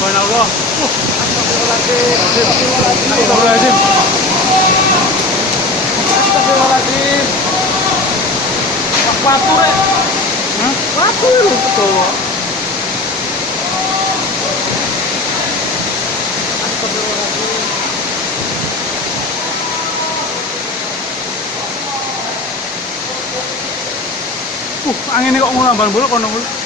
Subhanallah. Astagfirullahaladzim. Astagfirullahaladzim. Watu rek. Watu lho betul. Astagfirullahaladzim. Anginnya kok ngulamban bulu kono.